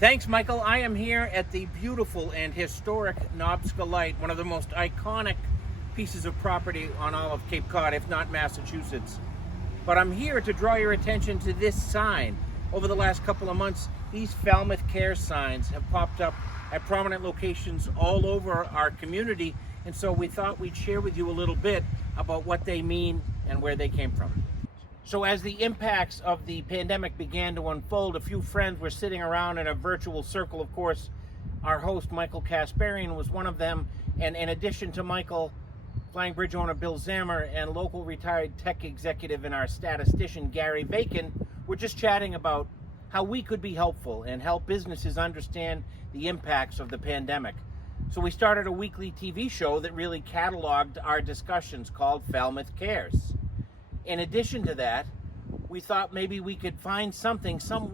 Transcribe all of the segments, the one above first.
Thanks, Michael. I am here at the beautiful and historic Knobska Light, one of the most iconic pieces of property on all of Cape Cod, if not Massachusetts. But I'm here to draw your attention to this sign. Over the last couple of months, these Falmouth Care signs have popped up at prominent locations all over our community, and so we thought we'd share with you a little bit about what they mean and where they came from. So as the impacts of the pandemic began to unfold, a few friends were sitting around in a virtual circle. Of course, our host, Michael Kasparian, was one of them. And in addition to Michael, Flying Bridge owner Bill Zammer and local retired tech executive and our statistician, Gary Vacan, were just chatting about how we could be helpful and help businesses understand the impacts of the pandemic. So we started a weekly TV show that really cataloged our discussions called Falmouth Cares. In addition to that, we thought maybe we could find some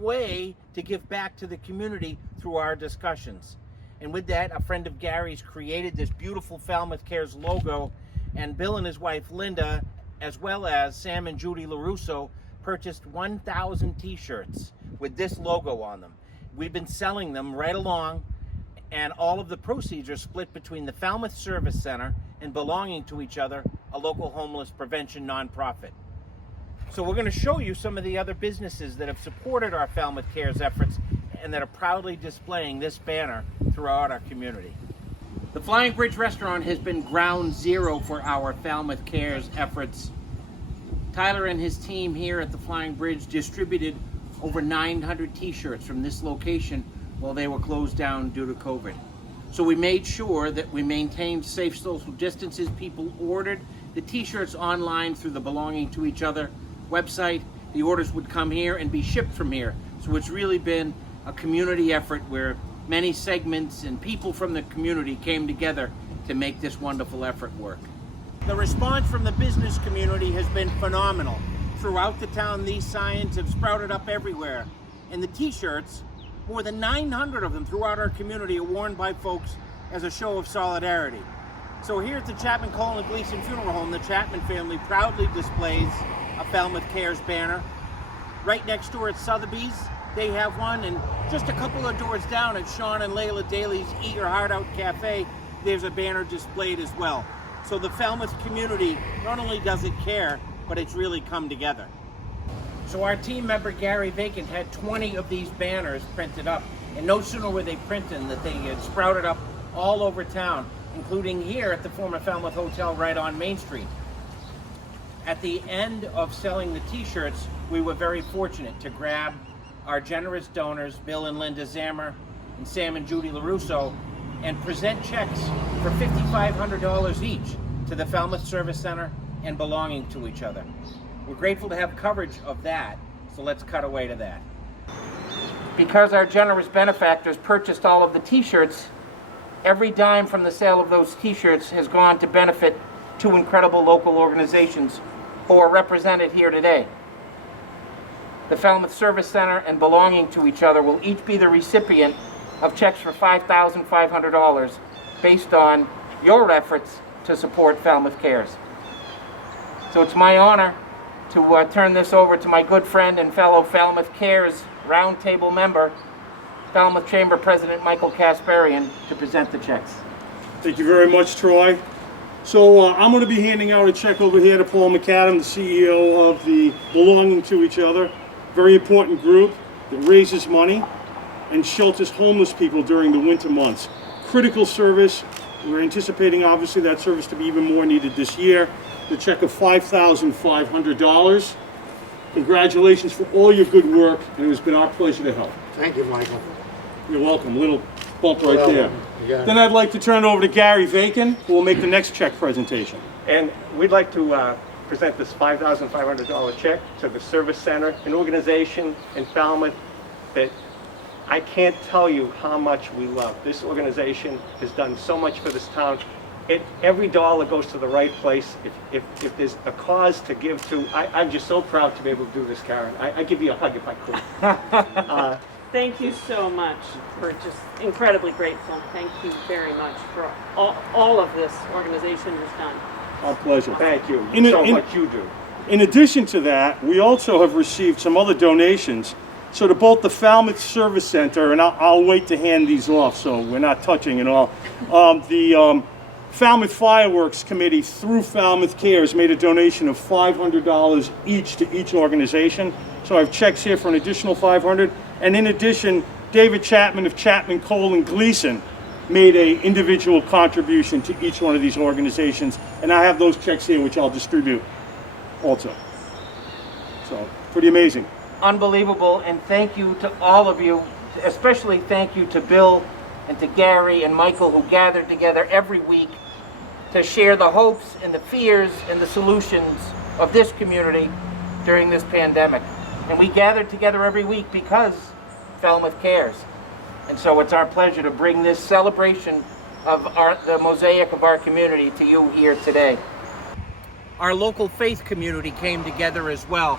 way to give back to the community through our discussions. And with that, a friend of Gary's created this beautiful Falmouth Cares logo, and Bill and his wife Linda, as well as Sam and Judy LaRusso, purchased 1,000 t-shirts with this logo on them. We've been selling them right along, and all of the proceeds are split between the Falmouth Service Center and Belonging to Each Other, a local homeless prevention nonprofit. So we're going to show you some of the other businesses that have supported our Falmouth Cares efforts and that are proudly displaying this banner throughout our community. The Flying Bridge restaurant has been ground zero for our Falmouth Cares efforts. Tyler and his team here at the Flying Bridge distributed over 900 t-shirts from this location while they were closed down due to COVID. So we made sure that we maintained safe social distances. People ordered the t-shirts online through the Belonging to Each Other website. The orders would come here and be shipped from here. So it's really been a community effort where many segments and people from the community came together to make this wonderful effort work. The response from the business community has been phenomenal. Throughout the town, these signs have sprouted up everywhere. And the t-shirts, more than 900 of them throughout our community, are worn by folks as a show of solidarity. So here at the Chapman Colin Gleason Funeral Home, the Chapman family proudly displays a Falmouth Cares banner. Right next door at Sotheby's, they have one, and just a couple of doors down at Sean and Layla Daly's Eat Your Heart Out Cafe, there's a banner displayed as well. So the Falmouth community not only does it care, but it's really come together. So our team member Gary Vacan had 20 of these banners printed up, and no sooner were they printed that they had sprouted up all over town, including here at the former Falmouth Hotel right on Main Street. At the end of selling the t-shirts, we were very fortunate to grab our generous donors, Bill and Linda Zammer and Sam and Judy LaRusso, and present checks for $5,500 each to the Falmouth Service Center and Belonging to Each Other. We're grateful to have coverage of that, so let's cut away to that. Because our generous benefactors purchased all of the t-shirts, every dime from the sale of those t-shirts has gone to benefit two incredible local organizations who are represented here today. The Falmouth Service Center and Belonging to Each Other will each be the recipient of checks for $5,500 based on your efforts to support Falmouth Cares. So it's my honor to turn this over to my good friend and fellow Falmouth Cares Roundtable member, Falmouth Chamber President Michael Kasparian, to present the checks. Thank you very much, Troy. So I'm going to be handing out a check over here to Paul McAdam, the CEO of the Belonging to Each Other, very important group that raises money and shelters homeless people during the winter months. Critical service. We're anticipating, obviously, that service to be even more needed this year. The check of $5,500. Congratulations for all your good work, and it has been our pleasure to help. Thank you, Michael. You're welcome. Little bump right there. Yeah. Then I'd like to turn it over to Gary Vacan, who will make the next check presentation. And we'd like to present this $5,500 check to the Service Center, an organization in Falmouth that I can't tell you how much we love. This organization has done so much for this town. Every dollar goes to the right place. If there's a cause to give to, I'm just so proud to be able to do this, Karen. I'd give you a hug if I could. Thank you so much. We're just incredibly grateful. Thank you very much for all of this organization has done. Our pleasure. Thank you so much you do. In addition to that, we also have received some other donations So to both the Falmouth Service Center, and I'll wait to hand these off so we're not touching it all. The Falmouth Fireworks Committee through Falmouth Cares made a donation of $500 each to each organization. So I have checks here for an additional $500. And in addition, David Chapman of Chapman, Cole, and Gleason made an individual contribution to each one of these organizations. And I have those checks here, which I'll distribute also. So, pretty amazing. Unbelievable, and thank you to all of you, especially thank you to Bill and to Gary and Michael, who gathered together every week to share the hopes and the fears and the solutions of this community during this pandemic. And we gathered together every week because Falmouth cares. And so it's our pleasure to bring this celebration of the mosaic of our community to you here today. Our local faith community came together as well.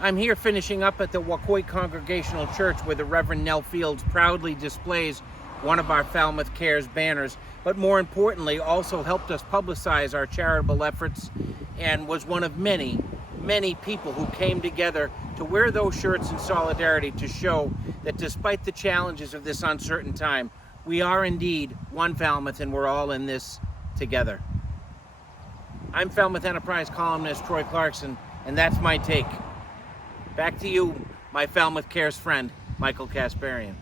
I'm here finishing up at the Wacoit Congregational Church, where the Reverend Nell Fields proudly displays one of our Falmouth Cares banners, but more importantly also helped us publicize our charitable efforts and was one of many, many people who came together to wear those shirts in solidarity to show that despite the challenges of this uncertain time, we are indeed one Falmouth and we're all in this together. I'm Falmouth Enterprise columnist Troy Clarkson, and that's my take. Back to you, my Falmouth Cares friend, Michael Kasparian.